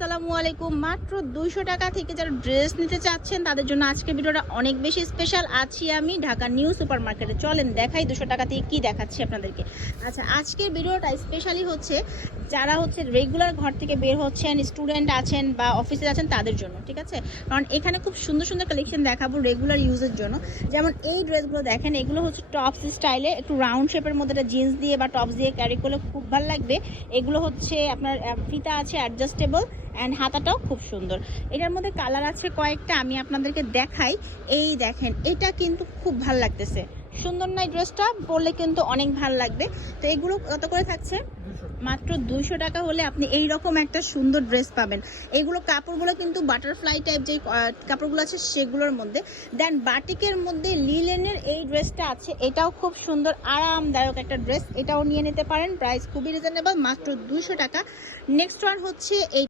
আসসালামু আলাইকুম। মাত্র 200 টাকা থেকে যারা ড্রেস নিতে চাচ্ছেন তাদের জন্য আজকের ভিডিওটা অনেক বেশি স্পেশাল। আছি আমি ঢাকা নিউ সুপার মার্কেটে। চলেন দেখাই 200 টাকা থেকে কি দেখাচ্ছি আপনাদেরকে। আচ্ছা, আজকের ভিডিওটা স্পেশালি হচ্ছে যারা হচ্ছে রেগুলার ঘর থেকে বের হচ্ছেন, স্টুডেন্ট আছেন বা অফিসে আছেন তাদের জন্য, ঠিক আছে? কারণ এখানে খুব সুন্দর সুন্দর কালেকশন দেখাবো রেগুলার ইউজের জন্য। যেমন এই ড্রেসগুলো দেখেন, এগুলো হচ্ছে টপস স্টাইলে, একটু রাউন্ড শেপের মধ্যে একটা জিন্স দিয়ে বা টপস দিয়ে ক্যারি করলে খুব ভালো লাগবে। এগুলো হচ্ছে আপনার ফিতা আছে অ্যাডজাস্টেবল অ্যান্ড হাতাটাও খুব সুন্দর। এটার মধ্যে কালার আছে কয়েকটা, আমি আপনাদেরকে দেখাই। এই দেখেন, এটা কিন্তু খুব ভাল লাগতেছে, সুন্দর না? ড্রেসটা পরলে কিন্তু অনেক ভাল লাগবে। তো এগুলো কত করে থাকছে? মাত্র 200 টাকা হলে আপনি এই রকম একটা সুন্দর ড্রেস পাবেন। এগুলো কাপড়গুলো কিন্তু বাটারফ্লাই টাইপ যে কাপড়গুলো আছে সেগুলোর মধ্যে। দেন বাটিকের মধ্যে লিলেনের এই ড্রেসটা আছে, এটাও খুব সুন্দর আরামদায়ক একটা ড্রেস, এটাও নিয়ে নিতে পারেন। প্রাইস খুবই রিজনেবল, মাত্র 200 টাকা। নেক্সট ওয়ান হচ্ছে এই